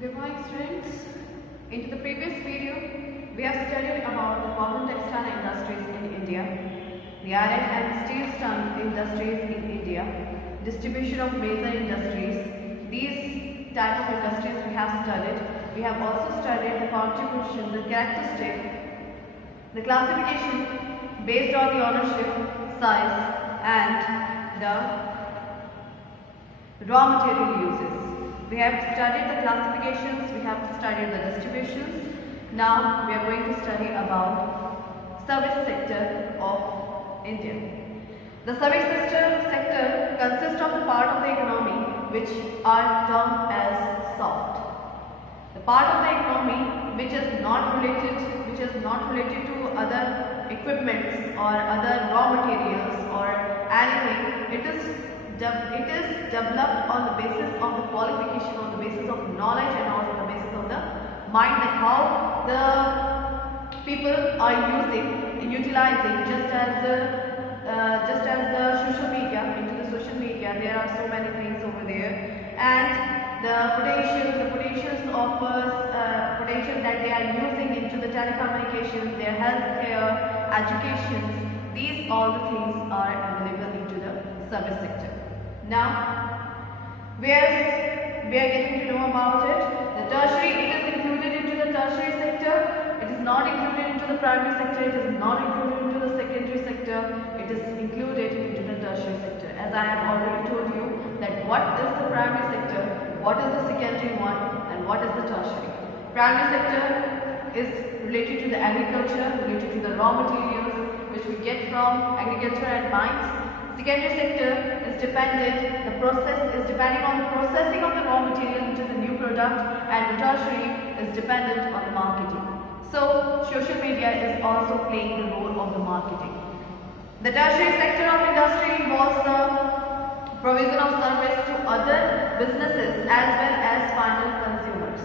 Good morning, students. In the previous video, we have studied about the cotton textile industries in India, the iron and steel industries in India, distribution of major industries. These type of industries we have studied. We have also studied the contribution, the characteristic, the classification based on the ownership, size, and the raw material uses. We have studied the classifications, we have studied the distributions. Now we are going to study about service sector of India. The service sector consists of the part of the economy which are termed as soft. The part of the economy which is not related to other equipments or other raw materials or anything. It is developed on the basis of the qualification, on the basis of knowledge, and on the basis of the mind, that how the people are utilizing, just as the social media. Into the social media, there are so many things over there, and the potentials of potential that they are using into the telecommunications, their healthcare, education. These all the things are available into the service sector. Now, we are getting to know about it. The tertiary, it is included into the tertiary sector. It is not included into the primary sector. It is not included into the secondary sector. It is included into the tertiary sector. As I have already told you that what is the primary sector, what is the secondary one, and what is the tertiary. Primary sector is related to the agriculture, related to the raw materials which we get from agriculture and mines. Secondary sector is depending on the processing of the raw material into the new product, and the tertiary is dependent on the marketing. So, social media is also playing the role of the marketing. The tertiary sector of industry involves the provision of service to other businesses as well as final consumers.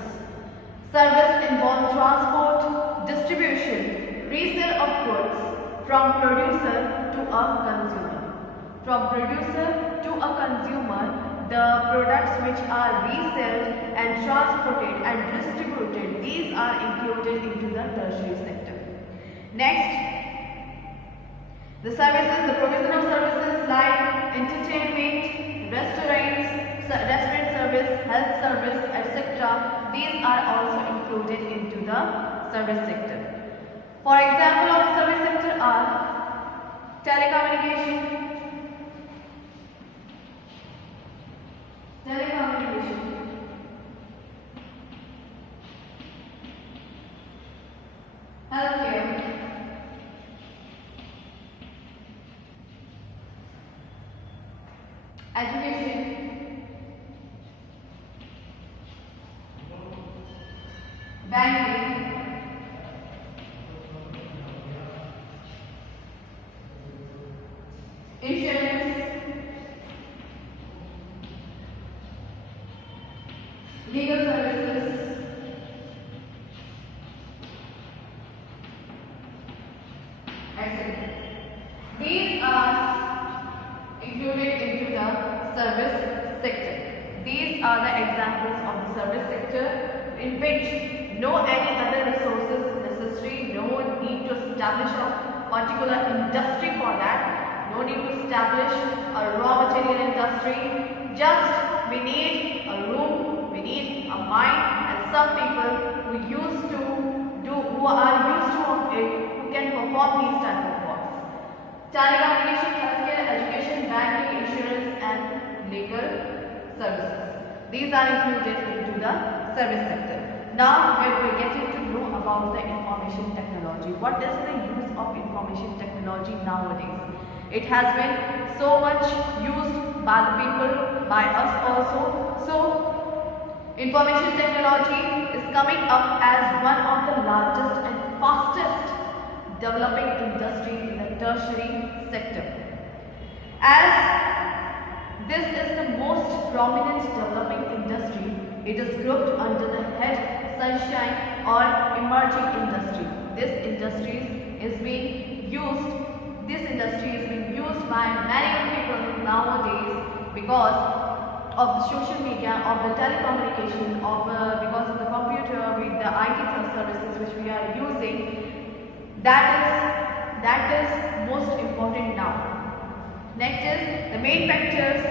Service involves transport, distribution, resale of goods from producer to a consumer. From producer to a consumer, the products which are resold and transported and distributed, these are included into the tertiary sector. Next, the provision of services like entertainment, restaurant service, health service, etc. These are also included into the service sector. For example of the service sector are telecommunication, healthcare, education, banking, insurance, legal services, etc. These are included into the service sector. These are the examples of the service sector in which no any other resources is necessary, no need to establish a particular industry for that, no need to establish a raw material industry, just we need a room, we need a mind, and some people who are used to it, who can perform these type of works. Telecommunication, healthcare, education, banking, insurance, and legal services. These are included into the service sector. Now we are getting to know about the information technology. What is the use of information technology nowadays? It has been so much used by the people, by us also. So, information technology is coming up as one of the largest and fastest developing industry in the tertiary sector. As this is the most prominent developing industry, it is grouped under the head sunshine or emerging industry. This industry is being used by many people nowadays because of the social media, of the telecommunication, because of the computer, with the IT services which we are using, that is most important now. Next is the main factors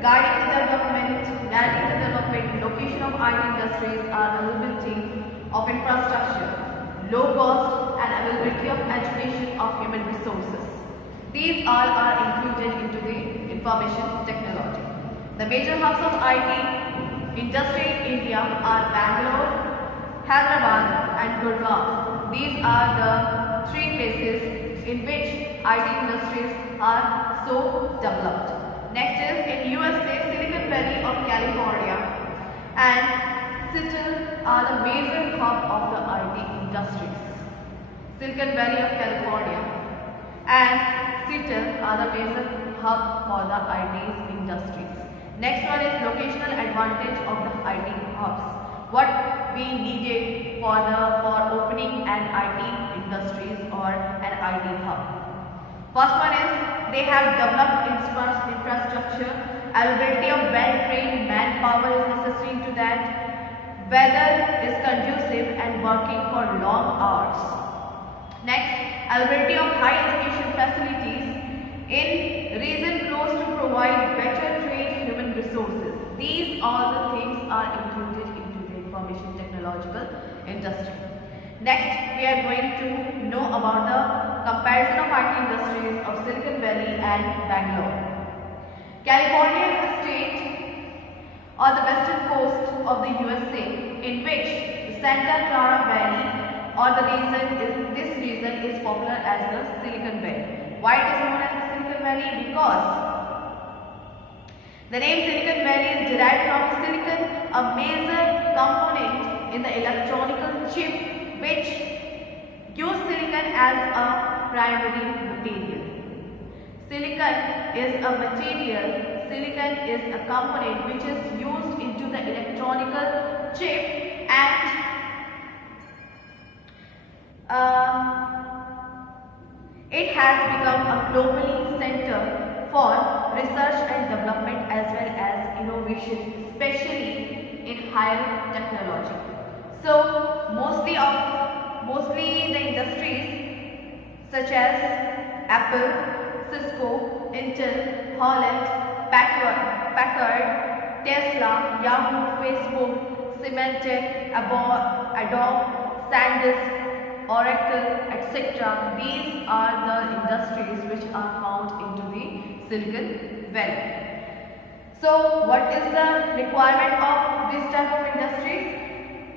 guiding the development, location of IT industries are availability of infrastructure, low cost and availability of education of human resources. These all are included into the information technology. The major hubs of IT industry in India are Bangalore, Hyderabad and Gurgaon. These are the three places in which IT industries are so developed. Next is in USA, Silicon Valley of California and Seattle are the major hub of the IT industries. Silicon Valley of California and Seattle are the major hub for the IT industries. Next one is locational advantage of the IT hubs. What we needed for opening an IT industries or an IT hub. First one is they have developed infrastructure, availability of well-trained manpower is necessary into that, weather is conducive and working for long hours. Next, availability of high education facilities in region close to provide better trained human resources. These all the things are included into the information technological industry. Next, we are going to know about the comparison of IT industries of Silicon Valley and Bangalore. California is a state on the western coast of the USA in which the Santa Clara Valley or this region is popular as the Silicon Valley. Why it is known as the Silicon Valley? Because the name Silicon Valley is derived from silicon, a major component in the electronic chip which use silicon as a primary material. Silicon is a material, silicon is a component which is used into the electronic chip and it has become a globally center for research and development as well as innovation, especially in higher technology. So mostly the industries such as Apple, Cisco, Intel, Hewlett Packard, Tesla, Yahoo, Facebook, Symantec, Adobe, SanDisk, Oracle, etc. These are the industries which are found into the Silicon Valley. So, what is the requirement of this type of industries?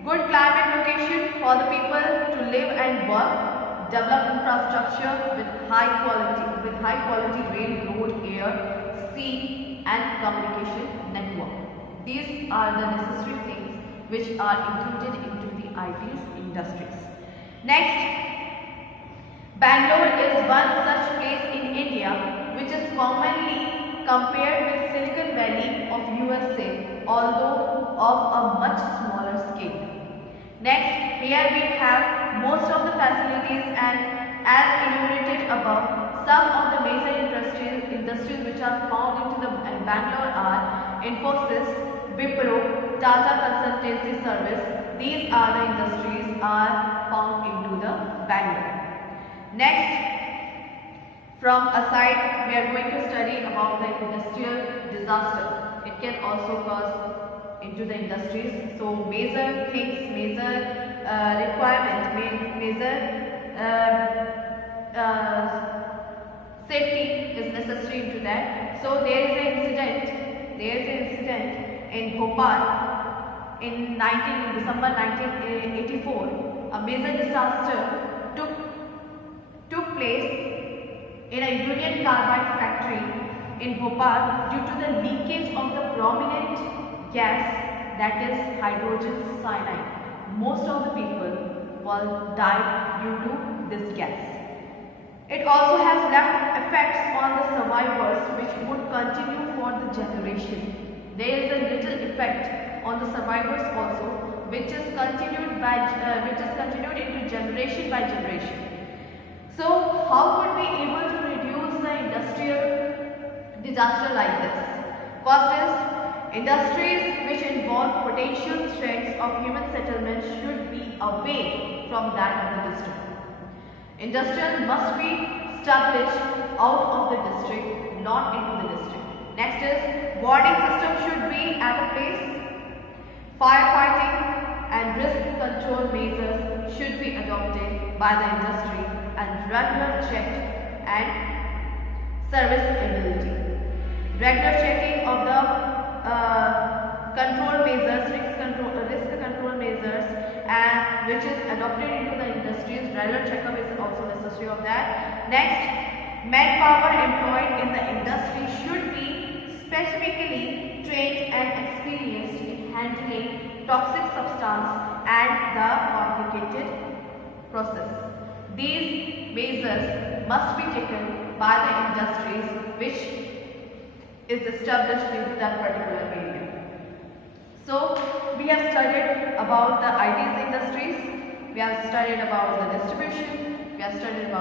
Good climate location for the people to live and work, develop infrastructure with high quality rail, road, air, sea and communication network. These are the necessary things which are included into the IT industries. Next, Bangalore is one such place in India which is commonly compared with Silicon Valley of USA, although of a much smaller scale. Next, here we have most of the facilities and as enumerated above, some of the major industries which are found into the Bangalore are Infosys, Wipro, Tata Consultancy Service. These are the industries are found into the Bangalore. Next, from a side, we are going to study about the industrial disaster. It can also cause into the industries. So, major things, major requirement, major safety is necessary into that. So, there is an incident in Bhopal in December 1984. A major disaster took place in a Union Carbide factory in Bhopal due to the leakage of the prominent gas, that is hydrogen cyanide. Most of the people died due to this gas. It also has left effects on the survivors which would continue for the generation. There is a little effect on the survivors also, which is continued into generation by generation. So, how could we able to reduce the industrial disaster like this? First is Industries which involve potential threats of human settlement should be away from that of the district. Industrial must be established out of the district, not into the district. Next is warding system should be at a place. Firefighting and risk control measures should be adopted by the industry and regular checked and serviceability. Regular checking of the control measures, risk control measures, and which is adopted into the industries. Regular checkup is also necessary of that. Next, manpower employed in the industry should be specifically trained and experienced in handling toxic substance and the complicated process. These measures must be taken by the industries which is established into that particular area. So we have studied about the ITs industries, we have studied about the distribution, we have studied about